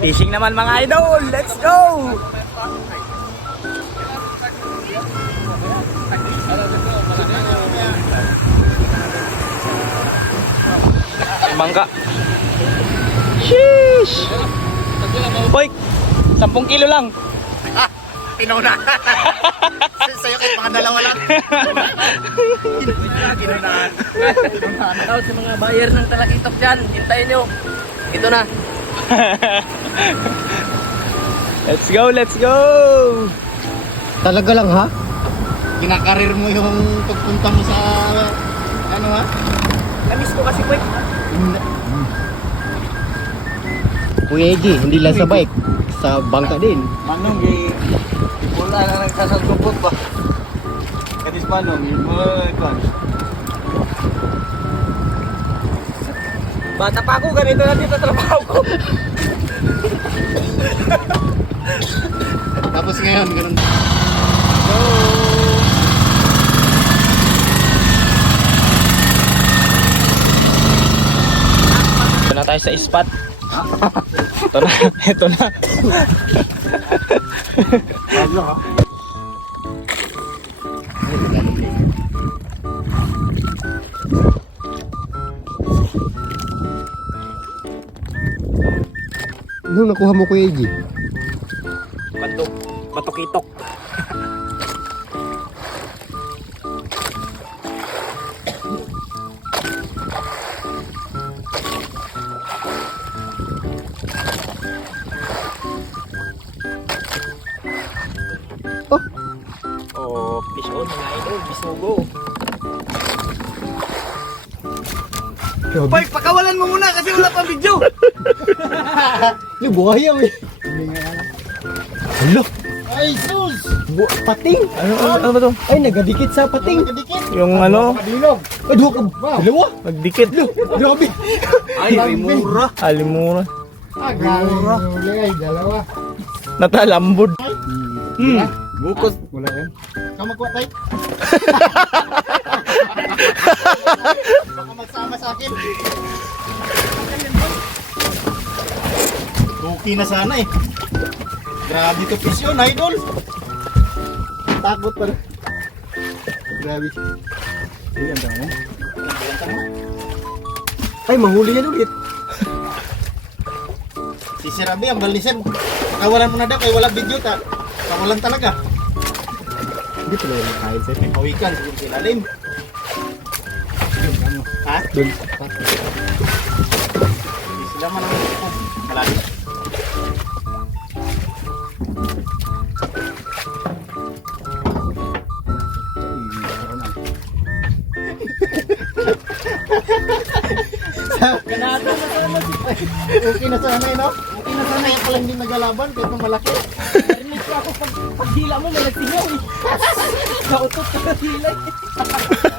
Fishing naman mga idol, let's go! Mangga. Sheesh! Boy, 10 kilo lang. Pinuna. Sa'yo kahit mga dalawa lang. Kinunahan. Out sa mga buyer ng talakitok dyan. Hintayin nyo. Ito na. Let's go, let's go! Talaga lang ha? Kinakarir mo yung pagpunta mo sa ano ha? Namiss ko kasi boy. Kuya Eji, hindi lang sa bike, sa bangka din. Manong wala na nagsasagupot ba? Kadis manong, yung mga ikuan. Bata pa ako, ganito na dito trabaho ko. Tapos ngayon, ganun. Ito na tayo sa spot. Ito na, ito na. Ano ha? Ano nakuha mo Kuya Eji? Batukitok. Oh, fish on mga idol, bisugo. Boy, pakawalan mo muna kasi wala pang video. Yung buhaya mo eh. Hala! Ay sus! Pating! Ano ba to? Ay, nagadikit sa pating! Nagadikit! Yung ano, Padilog! Ay, duha ka! Dalawa! nagdikit. Grabe! Ay, may mura. Alimura. Ah, grabe! Ay, dalawa! Natalambod. Bukos. Wala yan. Kamu kuha tayo. Baka magsama sa akin. Okay na sana eh. Grabe to fish yun, idol. Takot pa rin. Grabe. Uy, ang dami. Ay, mahuli yan ulit. Si Sirabi, ang balisan. Pakawalan mo na daw, kaya wala video ta. Pakawalan talaga. Hindi pala yung kain sa'yo. May pawikan, siguro silalim. Ha? Doon. Sila man ang malaki. Okay na sana eh, no? Okay na sana yung palang hindi nagalaban kahit nung malaki. Narinig ko ako pag hila mo, may nagsingaw eh. Nautot ka na hila eh.